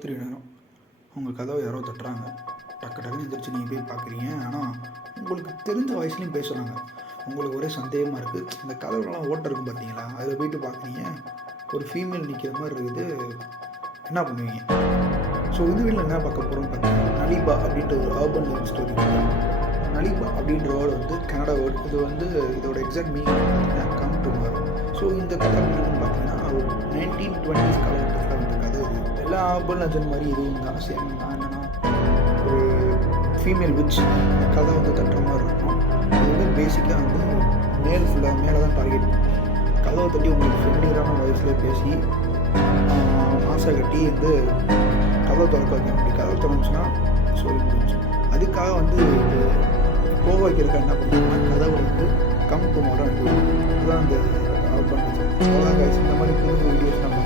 ராத்திரி நேரம் உங்கள் கதவை யாரோ தட்டுறாங்க. டக்கு டக்குன்னு எந்திரிச்சு நீங்கள் போய் பார்க்குறீங்க. ஆனால் உங்களுக்கு தெரிஞ்ச வயசுலையும் பேசுகிறாங்க. உங்களுக்கு ஒரே சந்தேகமாக இருக்குது. இந்த கதவுலாம் ஓட்டை இருக்கும் பார்த்தீங்களா, அதில் போயிட்டு பார்க்குறீங்க, ஒரு ஃபீமேல் நிற்கிற மாதிரி இருக்குது. என்ன பண்ணுவீங்க? ஸோ இந்த வீட்டில் என்ன பார்க்க போகிறோம்னு பார்த்தீங்கன்னா, நலிபா அப்படின்ற ஒரு அர்பன் லைஃப் ஸ்டோரி. நலிபா அப்படின்ற வேர்டு வந்து கன்னட வேர்டு. இது வந்து இதோட எக்ஸாக்ட் மீனிங் பார்த்தீங்கன்னா கம் டுமாரோ. ஸோ இந்த கதை இருக்குன்னு பார்த்தீங்கன்னா ஒரு 1920s காலகட்டத்தில் வந்து கதை இது. எல்லா அர்பன் லெஜண்ட் மாதிரி இதுவும் தான் சேம். என்னன்னா ஒரு ஃபீமேல் விச் கதை வந்து தட்டுற மாதிரி இருக்கும். இது வந்து பேசிக்காக வந்து மேல் ஃபுல்லாக மேலே தான் டார்கெட். கதவை தட்டி உங்களுக்கு ஃபெமிலியரான வயசுலேயே பேசி ஆசை கட்டி வந்து கதவை திறக்க வைக்க முடியும். கதவை திறந்துச்சுன்னா சொல்லி முடிஞ்சு. அதுக்காக வந்து போக வைக்கிறதுக்கு என்ன பண்ணுறாங்கன்னா கதவை வந்து கம் டுமாரோ இதுதான் அந்த அர்பன் லெஜண்ட். இந்த மாதிரி புது வீடியோஸ் நம்ம